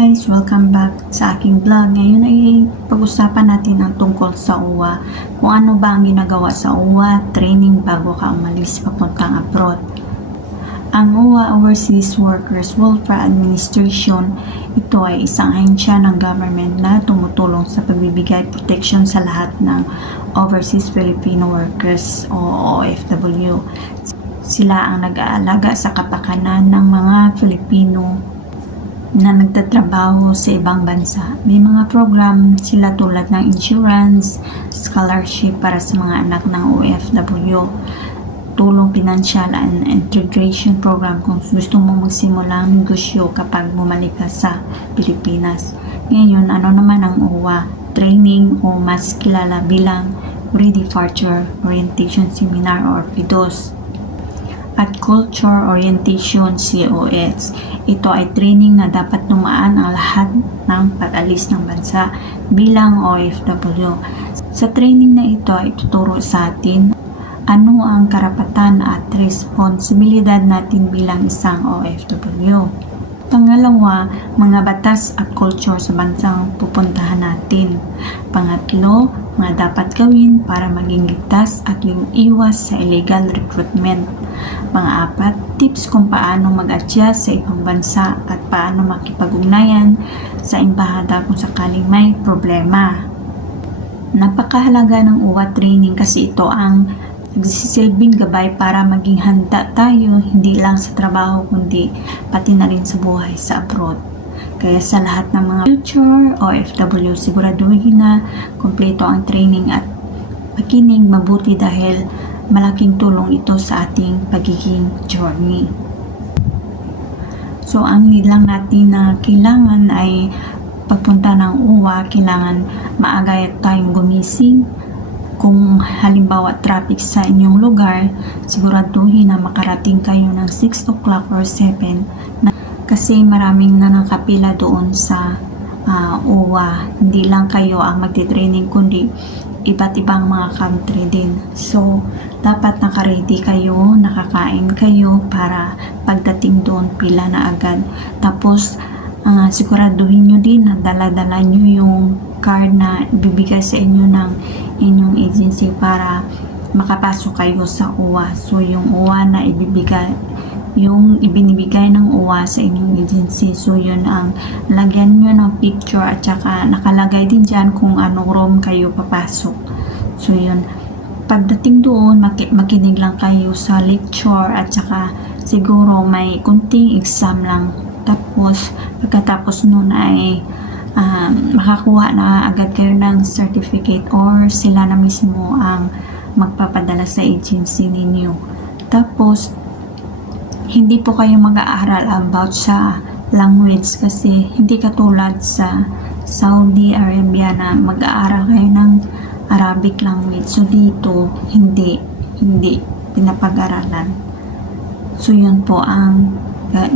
guys! Welcome back sa aking vlog. Ngayon ay pag-usapan natin ang tungkol sa UWA. Kung ano ba ang ginagawa sa UWA, training bago ka umalis papuntang abroad. Ang UWA, Overseas Workers Welfare Administration, ito ay isang ahensya ng government na tumutulong sa pagbibigay protection sa lahat ng Overseas Filipino Workers o OFW. Sila ang nag-aalaga sa kapakanan ng mga Filipino na nagtatrabaho sa ibang bansa. May mga program sila tulad ng insurance, scholarship para sa mga anak ng OFW, tulong pinansyal and integration program kung gusto mo magsimulang negosyo kapag bumalik ka sa Pilipinas. Ngayon, ano naman ang UWA? Training o mas kilala bilang Pre-Departure Orientation Seminar or PDOS. At Culture Orientation COS. Ito ay training na dapat dumaan ang lahat ng pag-alis ng bansa bilang OFW. Sa training na ito ay tuturo sa atin ano ang karapatan at responsibilidad natin bilang isang OFW. Pangalawa, mga batas at culture sa bansang pupuntahan natin. Pangatlo, mga dapat gawin para maging ligtas at iwas sa illegal recruitment. Pang-apat, tips kung paano mag-adjust sa ibang bansa at paano makipag-ugnayan sa embahada kung sakaling may problema. Napakahalaga ng UWA training kasi ito ang nagsisilbing gabay para maging handa tayo hindi lang sa trabaho kundi pati na rin sa buhay sa abroad. Kaya sa lahat ng mga future OFW, siguraduhin na kumpleto ang training at makinig mabuti dahil malaking tulong ito sa ating pagiging journey. So, ang need lang natin na kailangan ay pagpunta ng UWA, kailangan maaga tayong gumising. Kung halimbawa traffic sa inyong lugar, siguraduhin na makarating kayo ng 6 o'clock or 7 kasi maraming na nakapila doon sa UWA. Hindi lang kayo ang magti-training kundi iba't ibang mga country din. So, dapat naka-ready kayo, nakakain kayo para pagdating doon pila na agad. Tapos, siguraduhin nyo din na dala-dala nyo yung card na ibibigay sa inyo ng inyong agency para makapasok kayo sa UWA. So, yung UWA na yung ibinibigay ng UWA sa inyong agency. So, yun ang lagyan nyo ng picture at saka nakalagay din dyan kung anong room kayo papasok. So, yun. Pagdating doon, makinig lang kayo sa lecture at saka siguro may kunting exam lang. Tapos, pagkatapos nun ay makakuha na agad kayo ng certificate or sila na mismo ang magpapadala sa agency ninyo. Tapos, hindi po kayo mag-aaral about sa language kasi hindi katulad sa Saudi Arabia na mag-aaral kayo ng Arabic language. So, dito, hindi pinapag-aralan. So, yun po ang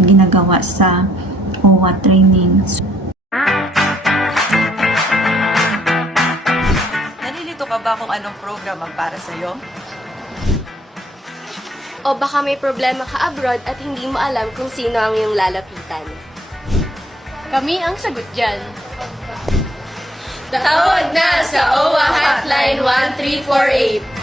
ginagawa sa UWA training. Nalilito ka ba kung anong program ang para sa'yo? O baka may problema ka abroad at hindi mo alam kung sino ang iyong lalapitan. Kami ang sagot dyan. Tawag na sa OWA Hotline 1348.